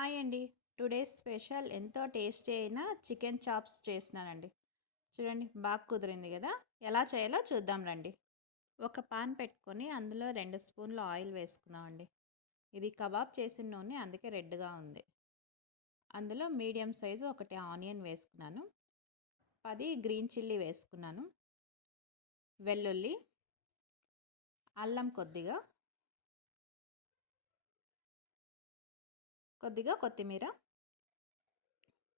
Hi అండి. Today special ఎంతో tasty అయిన చికెన్ చాప్స్ చేసినానండి. చూడండి బాగా కుదిరింది కదా. ఎలా చేయాలో చూద్దాం రండి. ఒక పాన్ పెట్టుకొని అందులో రెండు స్పూన్లు ఆయిల్ వేసుకుందామండి. ఇది కబాబ్ చేసిన నూనె అందుకే రెడ్గా ఉంది. అందులో మీడియం సైజు ఒకటి ఆనియన్ వేసుకున్నాను. పది గ్రీన్ చిల్లీ వేసుకున్నాను. వెల్లుల్లి అల్లం కొద్దిగా కొద్దిగా కొత్తిమీర.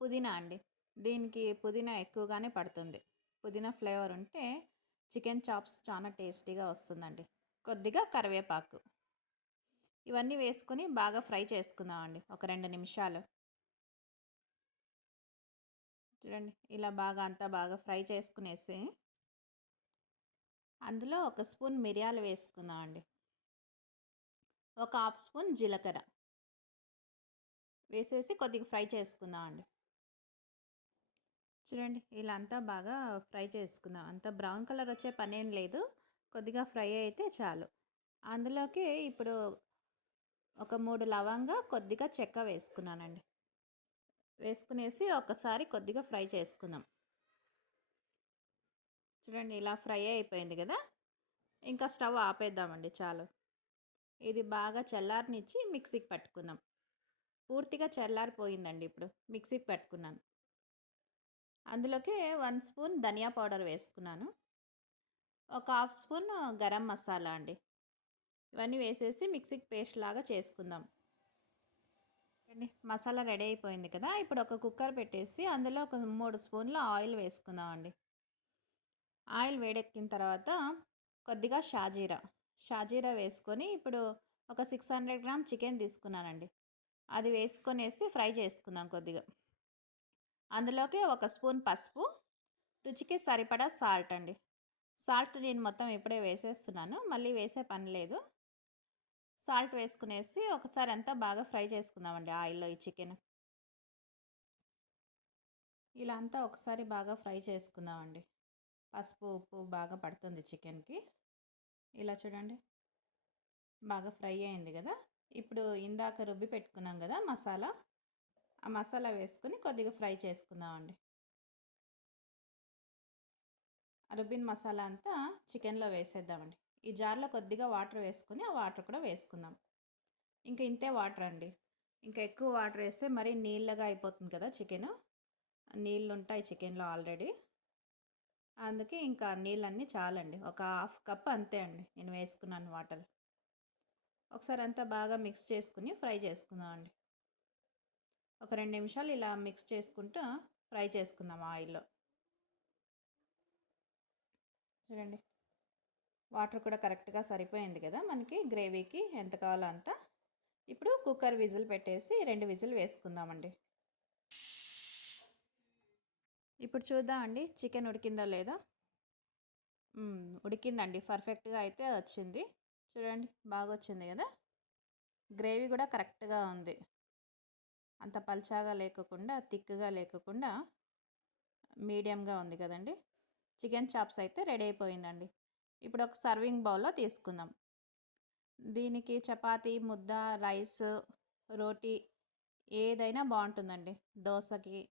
పుదీనా అండి. దీనికి పుదీనా ఎక్కువగానే పడుతుంది. పుదీనా ఫ్లేవర్ ఉంటే చికెన్ చాప్స్ చాలా టేస్టీగా వస్తుందండి. కొద్దిగా కరివేపాకు. ఇవన్నీ వేసుకొని బాగా ఫ్రై చేసుకుందామండి. ఒక రెండు నిమిషాలు. చూడండి ఇలా బాగా అంతా బాగా ఫ్రై చేసుకునేసి అందులో ఒక స్పూన్ మిరియాలు వేసుకుందామండి. ఒక హాఫ్ స్పూన్ జీలకర్ర. వేసేసి కొద్దిగా ఫ్రై చేసుకుందాం అండి. చూడండి ఇలా అంతా బాగా ఫ్రై చేసుకుందాం. అంత బ్రౌన్ కలర్ వచ్చే పని ఏం లేదు. కొద్దిగా ఫ్రై అయితే చాలు. అందులోకి ఇప్పుడు ఒక మూడు లవంగా కొద్దిగా చెక్క వేసుకున్నానండి. వేసుకునేసి ఒకసారి కొద్దిగా ఫ్రై చేసుకుందాం. చూడండి ఇలా ఫ్రై అయిపోయింది కదా? ఇంకా స్టవ్ ఆపేద్దామండి చాలు. ఇది బాగా చల్లారనిచ్చి మిక్సీకి పట్టుకుందాం. పూర్తిగా చల్లారిపోయిందండి ఇప్పుడు మిక్సీకి పెట్టుకున్నాను. అందులోకి వన్ స్పూన్ ధనియా పౌడర్ వేసుకున్నాను. ఒక హాఫ్ స్పూన్ గరం మసాలా అండి. ఇవన్నీ వేసేసి మిక్సీకి పేస్ట్ లాగా చేసుకుందాం. అండి మసాలా రెడీ అయిపోయింది కదా ఇప్పుడు ఒక కుక్కర్ పెట్టేసి అందులో ఒక మూడు స్పూన్ల ఆయిల్ వేసుకుందాం అండి ఆయిల్ వేడెక్కిన తర్వాత కొద్దిగా షాజీరా. షాజీరా వేసుకొని ఇప్పుడు ఒక సిక్స్ హండ్రెడ్ గ్రామ్ చికెన్ తీసుకున్నానండి. అది వేసుకొనేసి ఫ్రై చేసుకుందాం కొద్దిగా. అందులోకి ఒక స్పూన్ పసుపు రుచికి సరిపడా సాల్ట్ అండి. సాల్ట్ నేను మొత్తం ఇప్పుడే వేసేస్తున్నాను మళ్ళీ వేసే పని లేదు. సాల్ట్ వేసుకునేసి ఒకసారి అంతా బాగా ఫ్రై చేసుకుందామండి ఆయిల్లో ఈ చికెన్. ఇలా అంతా ఒకసారి బాగా ఫ్రై చేసుకుందామండి. పసుపు ఉప్పు బాగా పడుతుంది చికెన్కి. ఇలా చూడండి. బాగా ఫ్రై అయింది కదా. ఇప్పుడు ఇందాక రుబ్బి పెట్టుకున్నాం కదా మసాలా ఆ మసాలా వేసుకుని కొద్దిగా ఫ్రై చేసుకుందామండి. రుబ్బిన్ మసాలా అంతా చికెన్లో వేసేద్దామండి. ఈ జార్లో కొద్దిగా వాటర్ వేసుకుని ఆ వాటర్ కూడా వేసుకుందాం. ఇంకా ఇంతే వాటర్ అండి. ఇంకా ఎక్కువ వాటర్ వేస్తే మరీ నీళ్ళగా అయిపోతుంది కదా చికెన్. నీళ్ళు ఉంటాయి చికెన్లో ఆల్రెడీ. అందుకే ఇంకా నీళ్ళన్నీ చాలండి. ఒక హాఫ్ కప్ అంతే అండి. నేను వేసుకున్నాను వాటర్. ఒకసారి అంతా బాగా మిక్స్ చేసుకుని ఫ్రై చేసుకుందాం అండి ఒక రెండు నిమిషాలు ఇలా మిక్స్ చేసుకుంటూ ఫ్రై చేసుకుందాం ఆయిల్లో. చూడండి వాటర్ కూడా కరెక్ట్గా సరిపోయింది కదా మనకి గ్రేవీకి ఎంత కావాలో అంత. ఇప్పుడు కుక్కర్ విజిల్ పెట్టేసి రెండు విజిల్ వేసుకుందామండి. ఇప్పుడు చూద్దామండి చికెన్ ఉడికిందో లేదో. ఉడికిందండి పర్ఫెక్ట్గా అయితే వచ్చింది. చూడండి బాగా వచ్చింది కదా! గ్రేవీ కూడా కరెక్ట్గా ఉంది. అంత పల్చాగా లేకుండా థిక్గా లేకుండా మీడియంగా ఉంది కదండి! చికెన్ చాప్స్ అయితే రెడీ అయిపోయిందండి. ఇప్పుడు ఒక సర్వింగ్ బౌల్లో తీసుకుందాం. దీనికి చపాతీ ముద్ద రైస్ రోటీ ఏదైనా బాగుంటుందండి. దోశకి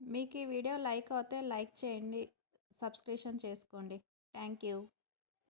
మీకు ఈ వీడియో లైక్ అవుతే లైక్ చేయండి సబ్స్క్రిప్షన్ చేసుకోండి. Thank you